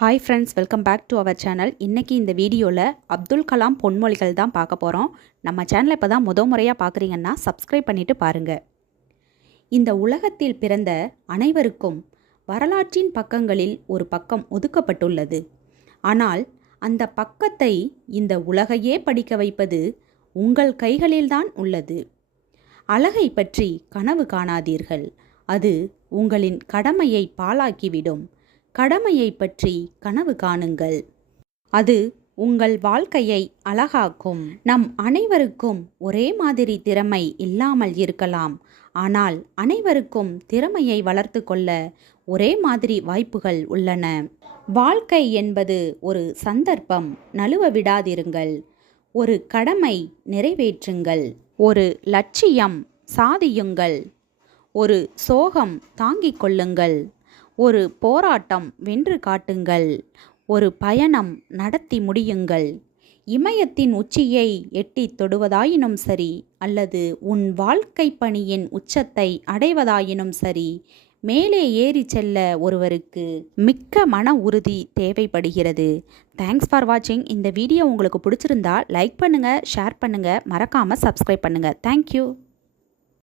Hi friends welcome back to our channel இன்றைக்கி இந்த வீடியோவில் அப்துல் கலாம் பொன்மொழிகள் தான் பார்க்க போகிறோம் நம்ம சேனலை இப்போ தான் முத முறையாக பார்க்குறீங்கன்னா சப்ஸ்கிரைப் பண்ணிவிட்டு பாருங்கள் இந்த உலகத்தில் பிறந்த அனைவருக்கும் வரலாற்றின் பக்கங்களில் ஒரு பக்கம் ஒதுக்கப்பட்டுள்ளது. ஆனால் அந்த பக்கத்தை இந்த உலகையே படிக்க வைப்பது உங்கள் கைகளில்தான் உள்ளது. அழகை பற்றி கனவு காணாதீர்கள். அது உங்களின் கடமையை பாழாக்கிவிடும். கடமையை பற்றி கனவு காணுங்கள். அது உங்கள் வாழ்க்கையை அழகாக்கும். நம் அனைவருக்கும் ஒரே மாதிரி திறமை இல்லாமல் இருக்கலாம். ஆனால் அனைவருக்கும் திறமையை வளர்த்து கொள்ள ஒரே மாதிரி வாய்ப்புகள் உள்ளன. வாழ்க்கை என்பது ஒரு சந்தர்ப்பம் நழுவ விடாதிருங்கள். ஒரு கடமை நிறைவேற்றுங்கள். ஒரு லட்சியம் சாதியுங்கள். ஒரு சோகம் தாங்கிக் கொள்ளுங்கள். ஒரு போராட்டம் வென்று காட்டுங்கள். ஒரு பயணம் நடத்தி முடியுங்கள். இமயத்தின் உச்சியை எட்டி தொடுவதாயினும் சரி அல்லது உன் வாழ்க்கை பணியின் உச்சத்தை அடைவதாயினும் சரி மேலே ஏறி செல்ல ஒருவருக்கு மிக்க மன உறுதி தேவைப்படுகிறது. தேங்க்ஸ் ஃபார் வாட்சிங் இந்த வீடியோ உங்களுக்கு பிடிச்சிருந்தா லைக் பண்ணுங்கள் ஷேர் பண்ணுங்கள் மறக்காமல் சப்ஸ்கிரைப் பண்ணுங்கள் தேங்க்யூ